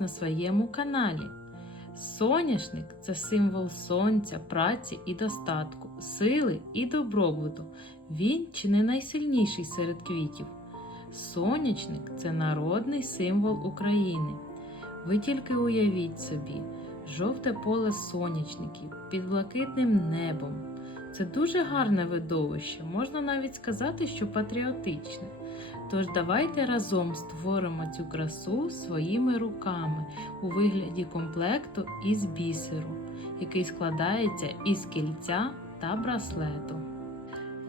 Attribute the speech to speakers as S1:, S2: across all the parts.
S1: На своєму каналі. Соняшник це символ сонця, праці і достатку, сили і добробуту. Він чи не найсильніший серед квітів. Сонячник це народний символ України. Ви тільки уявіть собі, жовте поле сонячників під блакитним небом. Це дуже гарне видовище, можна навіть сказати, що патріотичне. Тож давайте разом створимо цю красу своїми руками у вигляді комплекту із бісеру, який складається із кільця та браслету.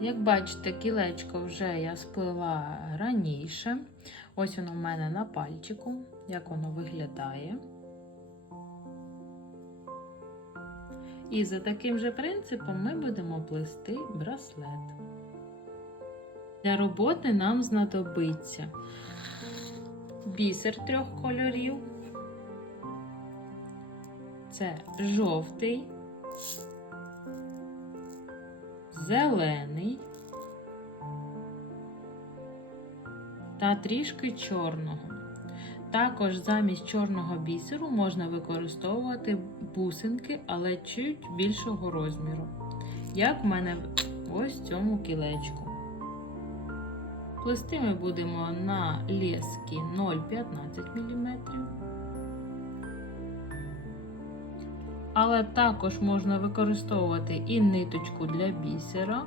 S1: Як бачите, кілечко вже я сплела раніше. Ось воно в мене на пальчику, як воно виглядає. І за таким же принципом ми будемо плести браслет. Для роботи нам знадобиться бісер трьох кольорів. Це жовтий, зелений та трішки чорного. Також замість чорного бісеру можна використовувати бусинки, але чуть більшого розміру, як в мене ось в цьому кілечку. Плести ми будемо на лески 0,15 мм. Але також можна використовувати і ниточку для бісера,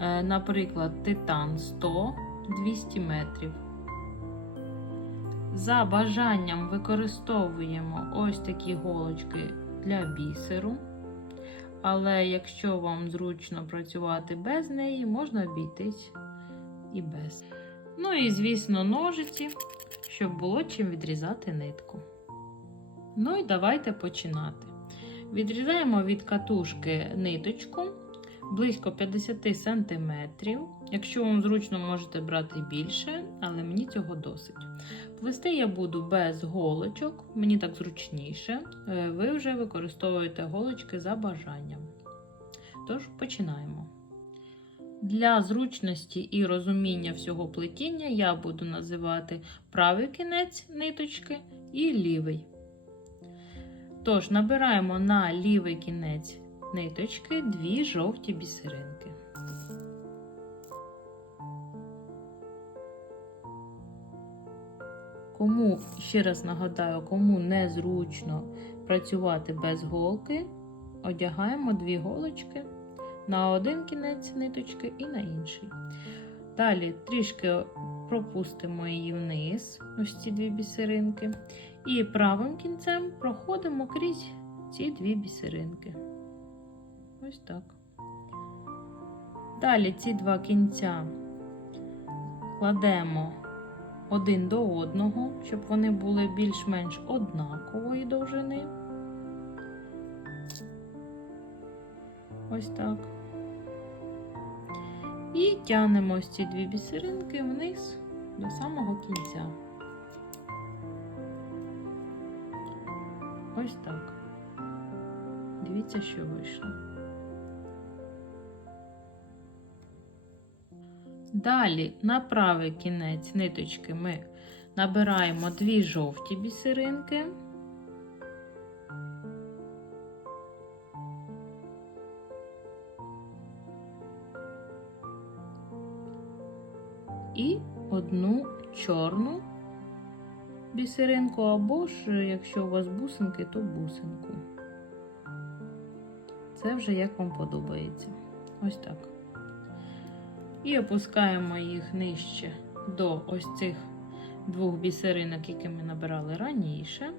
S1: е, наприклад, титан 100 200 метрів. За бажанням використовуємо ось такі голочки для бісеру. Але якщо вам зручно працювати без неї, можна обійтись і без. Ну і, звісно, ножиці, щоб було чим відрізати нитку. Ну і давайте починати. Відрізаємо від катушки ниточку близько 50 см. Якщо вам зручно, можете брати більше, але мені цього досить. Плести я буду без голочок, мені так зручніше. Е, Ви вже використовуєте голочки за бажанням. Тож починаємо. Для зручності і розуміння всього плетіння я буду називати правий кінець ниточки і лівий. Тож, набираємо на лівий кінець ниточки дві жовті бісеринки. Кому, ще раз нагадаю, кому незручно працювати без голки, одягаємо дві голочки на один кінець ниточки і на інший. Далі трішки пропустимо її вниз, ось ці дві бісеринки, і правим кінцем проходимо крізь ці дві бісеринки. Ось так. Далі ці два кінця кладемо один до одного, щоб вони були більш-менш однакової довжини. Ось так. І тягнемо ось ці дві бісеринки вниз до самого кінця. Ось так. Дивіться, що вийшло. Далі на правий кінець ниточки ми набираємо дві жовті бісеринки. Одну чорну бісеринку, або ж, якщо у вас бусинки, то бусинку. Це вже як вам подобається. Ось так. І опускаємо їх нижче до ось цих двох бісеринок, які ми набирали раніше.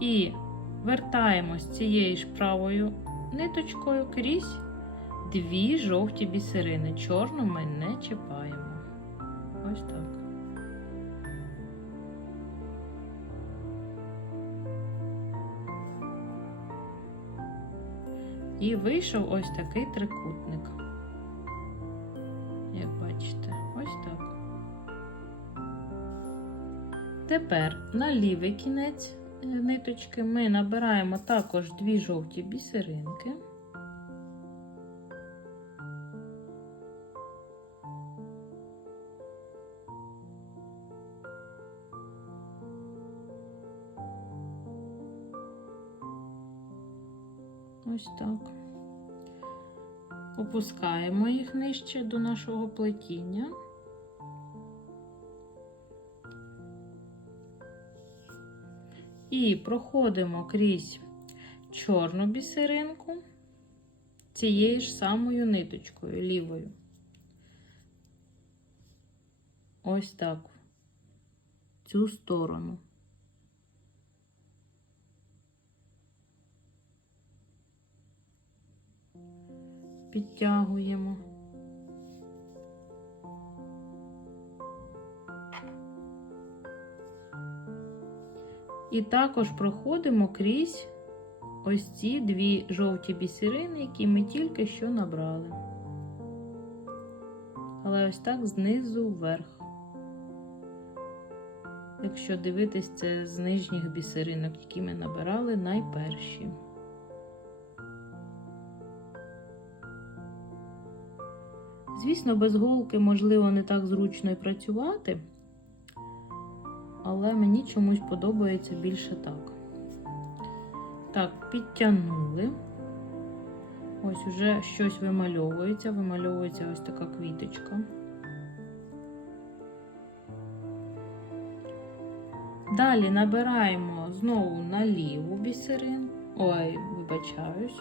S1: І вертаємось цією ж правою ниточкою крізь дві жовті бісерини. Чорну ми не чіпаємо. Ось так. І вийшов ось такий трикутник. Як бачите, ось так. Тепер на лівий кінець ниточки ми набираємо також дві жовті бісеринки. Ось так. Опускаємо їх нижче до нашого плетіння. І проходимо крізь чорну бісеринку цією ж самою ниточкою лівою. Ось так. Цю сторону. Підтягуємо. І також проходимо крізь ось ці дві жовті бісерини, які ми тільки що набрали. Але ось так знизу вверх. Якщо дивитись, це з нижніх бісеринок, які ми набирали найперші. Звісно, без голки, можливо, не так зручно і працювати, але мені чомусь подобається більше так. Так, підтягнули. Ось уже щось вимальовується, вимальовується ось така квіточка. Далі набираємо знову на ліву бісерин. Ой, вибачаюсь.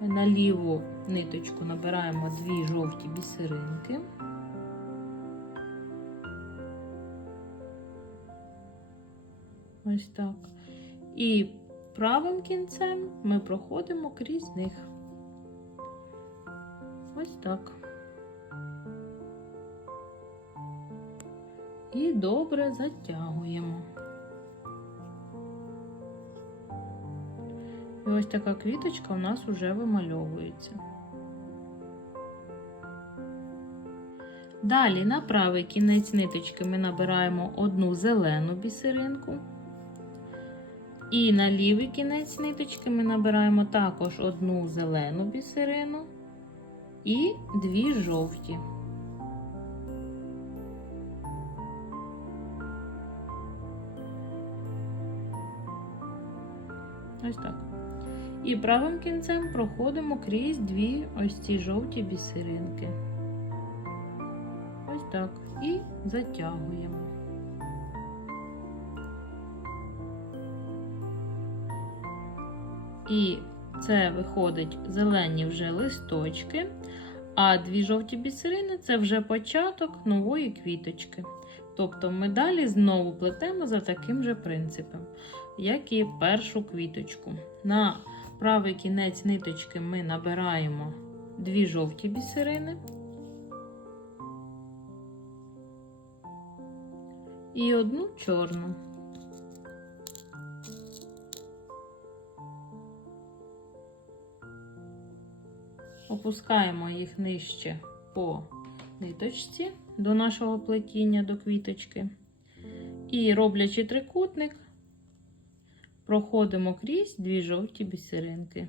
S1: На ліву ниточку набираємо дві жовті бісеринки. Ось так. І правим кінцем ми проходимо крізь них. Ось так. І добре затягуємо. Ось така квіточка у нас вже вимальовується. Далі на правий кінець ниточки ми набираємо одну зелену бісеринку. І на лівий кінець ниточки ми набираємо також одну зелену бісерину і дві жовті. Ось так. І правим кінцем проходимо крізь дві ось ці жовті бісеринки. Ось так. І затягуємо. І це виходить зелені вже листочки, а дві жовті бісерини це вже початок нової квіточки. Тобто ми далі знову плетемо за таким же принципом, як і першу квіточку. На правий кінець ниточки ми набираємо дві жовті бісерини. І одну чорну. Опускаємо їх нижче по ниточці до нашого плетіння до квіточки. І роблячи трикутник, проходимо крізь дві жовті бісеринки.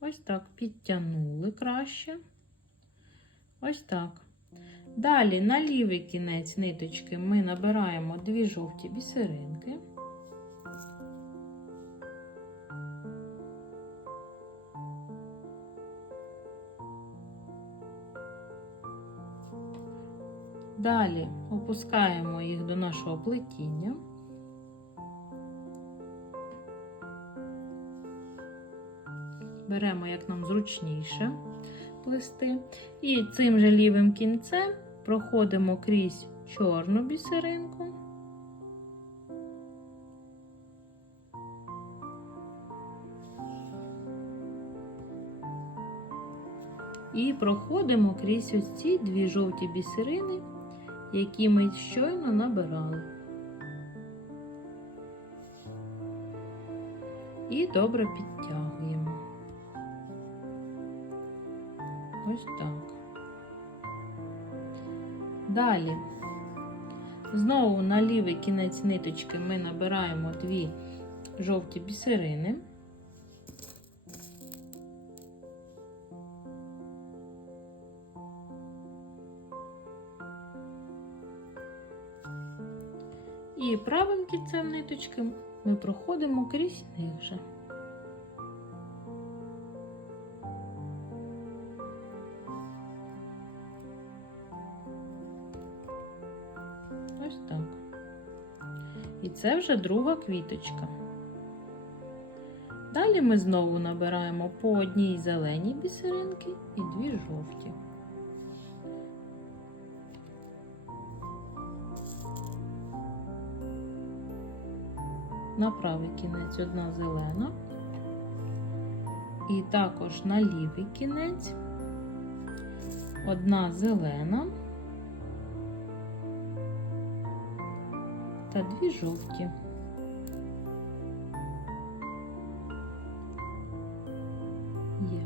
S1: Ось так підтягнули краще. Ось так. Далі на лівий кінець ниточки ми набираємо дві жовті бісеринки. Далі опускаємо їх до нашого плетіння. Беремо, як нам зручніше плести. І цим же лівим кінцем проходимо крізь чорну бісеринку. І проходимо крізь ось ці дві жовті бісерини, які ми щойно набирали. І добре підтягуємо. Ось так. Далі, знову на лівий кінець ниточки ми набираємо дві жовті бісерини. І правим кінцем ниточки ми проходимо крізь них же. Ось так. І це вже друга квіточка. Далі ми знову набираємо по одній зеленій бісеринки і дві жовті. На правий кінець одна зелена. І також на лівий кінець одна зелена та дві жовті. Є.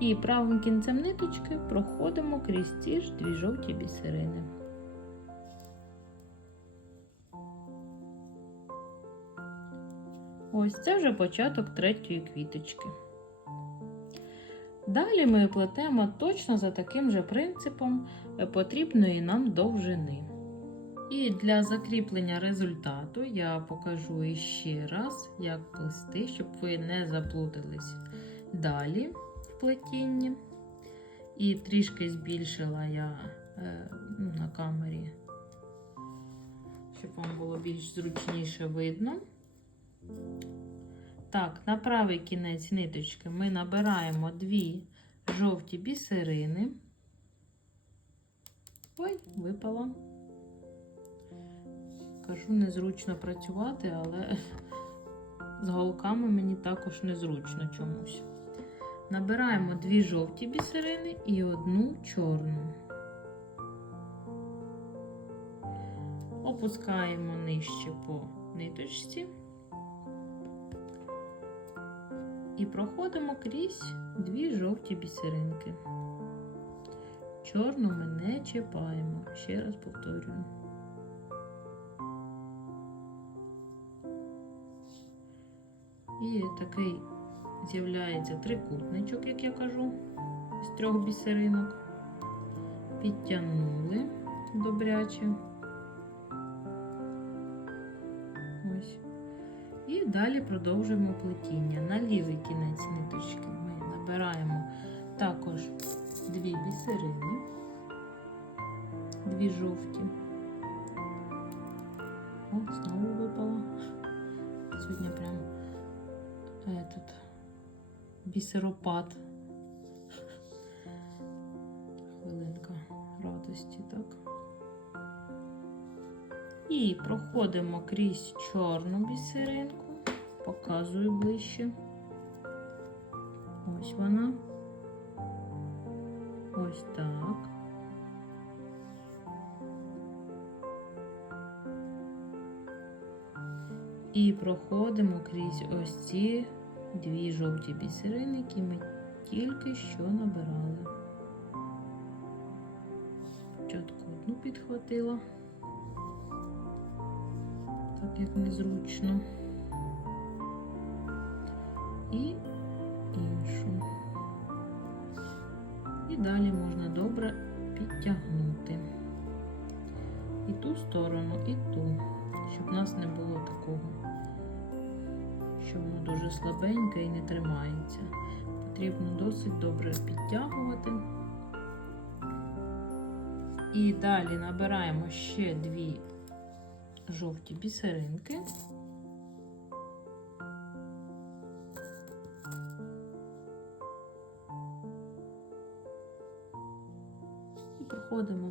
S1: І правим кінцем ниточки проходимо крізь ці ж дві жовті бісерини. Ось це вже початок третьої квіточки. Далі ми плетемо точно за таким же принципом потрібної нам довжини. І для закріплення результату я покажу іще раз, як плести, щоб ви не заплутались далі в плетінні. І трішки збільшила я е, на камері, щоб вам було більш зручніше видно. Так, на правий кінець ниточки ми набираємо дві жовті бісерини. Ой, випала. Кажу, незручно працювати, але з голками мені також незручно чомусь. Набираємо дві жовті бісерини і одну чорну. Опускаємо нижче по ниточці. І проходимо крізь дві жовті бісеринки. Чорну ми не чіпаємо, ще раз повторюю. І такий з'являється трикутничок, як я кажу, з трьох бісеринок. Підтягнули добряче. Далі продовжуємо плетіння. На лівий кінець ниточки ми набираємо також дві бісерини, дві жовті. О, знову випала. Сьогодні прям этот бісеропад. Хвилинка радості, так? І проходимо крізь чорну бісеринку, показую ближче. Ось вона. Ось так. І проходимо крізь ось ці дві жовті бісерини, які ми тільки що набирали. Спочатку одну підхватила так як незручно. І іншу. І далі можна добре підтягнути і ту сторону, і ту, щоб у нас не було такого, що воно дуже слабеньке і не тримається. Потрібно досить добре підтягувати. І далі набираємо ще дві жовті бісеринки.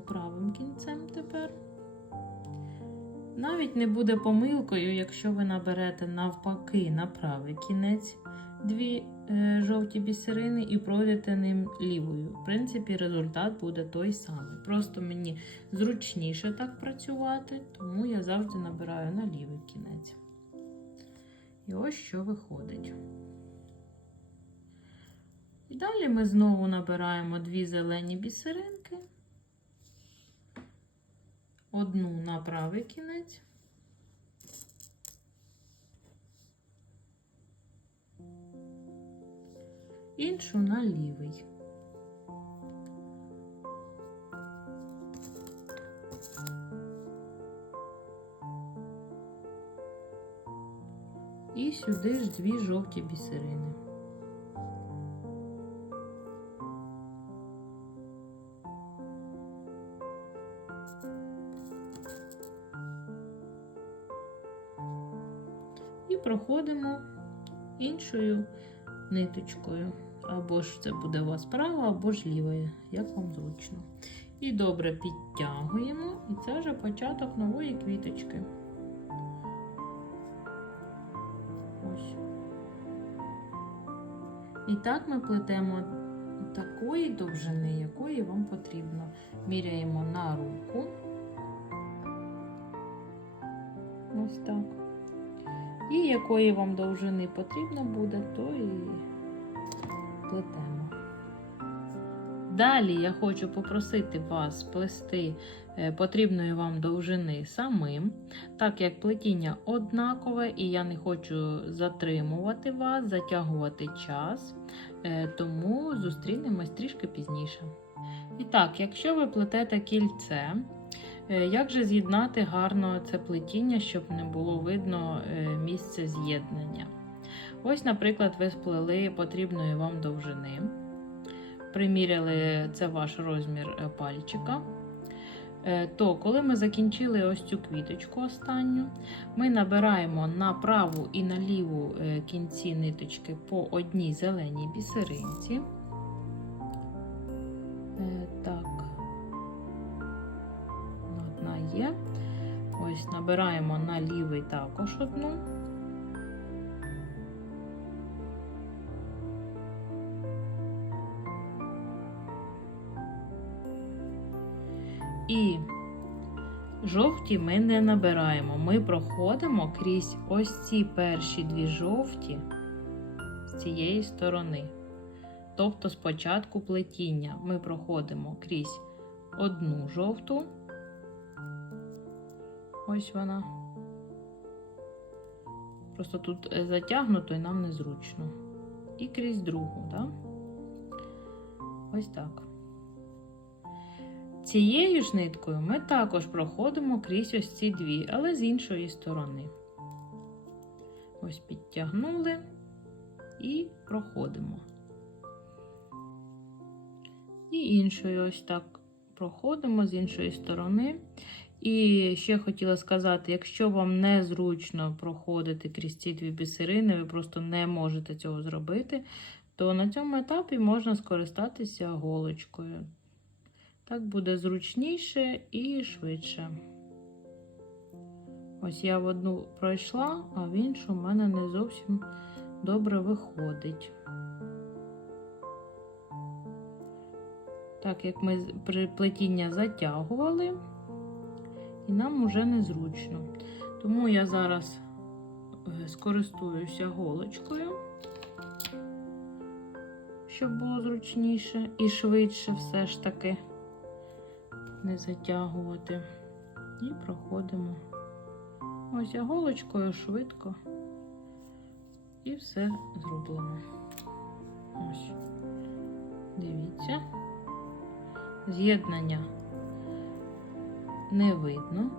S1: Правим кінцем тепер. Навіть не буде помилкою, якщо ви наберете навпаки на правий кінець дві е, жовті бісерини і пройдете ним лівою. В принципі, результат буде той самий. Просто мені зручніше так працювати, тому я завжди набираю на лівий кінець. І ось що виходить. І далі ми знову набираємо дві зелені бісеринки, одну на правий кінець. Іншу на лівий. І сюди ж дві жовті бісерини. Проходимо іншою ниточкою. Або ж це буде у вас права, або ж лівою, як вам зручно. І добре підтягуємо, і це вже початок нової квіточки. Ось. І так ми плетемо такої довжини, якої вам потрібно. Міряємо на руку. Ось так. І якої вам довжини потрібно буде, то і плетемо. Далі я хочу попросити вас плести е, потрібної вам довжини самим, так як плетіння однакове, і я не хочу затримувати вас, затягувати час, е, тому зустрінемось трішки пізніше. І так, якщо ви плетете кільце, як же з'єднати гарно це плетіння, щоб не було видно е, місце з'єднання? Ось, наприклад, ви сплели потрібної вам довжини. Приміряли це ваш розмір е, пальчика. Е, То, коли ми закінчили ось цю квіточку останню, ми набираємо на праву і на ліву е, кінці ниточки по одній зеленій бісеринці. Е, Так, одна є. Ось набираємо на лівий також одну. І жовті ми не набираємо. Ми проходимо крізь ось ці перші дві жовті з цієї сторони. Тобто спочатку плетіння ми проходимо крізь одну жовту. Ось вона. Просто тут е, затягнуто і нам незручно. І крізь другу, так? Ось так. Цією ж ниткою ми також проходимо крізь ось ці дві, але з іншої сторони. Ось підтягнули і проходимо. І іншою ось так проходимо з іншої сторони. І ще хотіла сказати: якщо вам незручно проходити крізь ці дві бісерини, ви просто не можете цього зробити, то на цьому етапі можна скористатися голочкою. Так буде зручніше і швидше. Ось я в одну пройшла, а в іншу в мене не зовсім добре виходить. Так як ми при плетіння затягували, і нам уже незручно. Тому я зараз е, скористуюся голочкою, щоб було зручніше і швидше все ж таки не затягувати. І проходимо ось я голочкою швидко і все зроблено. Ось, дивіться, з'єднання не видно,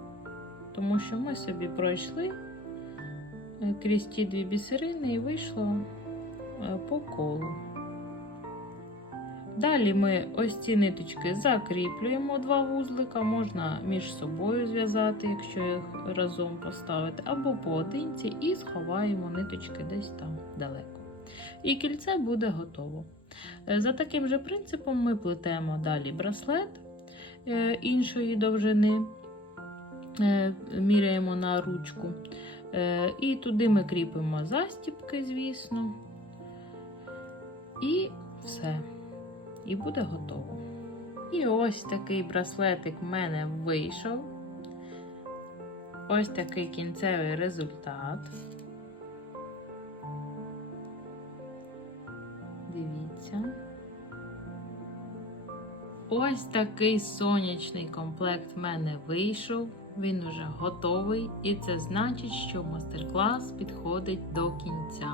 S1: тому що ми собі пройшли е, крізь ті дві бісерини і вийшло е, по колу. Далі ми ось ці ниточки закріплюємо два вузлика, можна між собою зв'язати, якщо їх разом поставити, або поодинці, і сховаємо ниточки десь там далеко. І кільце буде готово. Е, За таким же принципом ми плетемо далі браслет іншої довжини, е, міряємо на ручку. Е, І туди ми кріпимо застіпки, звісно. І все і буде готово. І ось такий браслетик в мене вийшов. Ось такий кінцевий результат. Дивіться. Ось такий сонячний комплект в мене вийшов. Він уже готовий, і це значить, що мастер-клас підходить до кінця.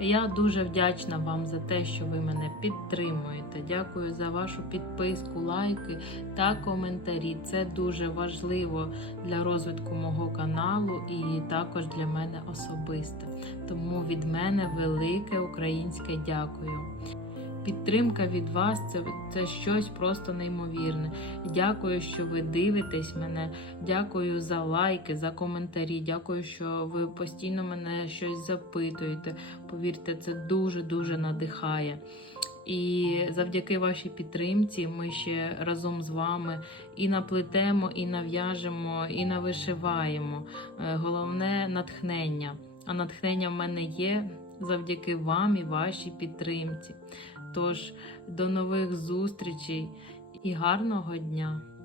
S1: Я дуже вдячна вам за те, що ви мене підтримуєте. Дякую за вашу підписку, лайки та коментарі. Це дуже важливо для розвитку мого каналу і також для мене особисто. Тому від мене велике українське дякую. Підтримка від вас це, це щось просто неймовірне. Дякую, що ви дивитесь мене. Дякую за лайки, за коментарі. Дякую, що ви постійно мене щось запитуєте. Повірте, це дуже-дуже надихає. І завдяки вашій підтримці ми ще разом з вами і наплетемо, і нав'яжемо, і навишиваємо. Е, Головне натхнення. А натхнення в мене є завдяки вам і вашій підтримці. Тож до нових зустрічей і гарного дня!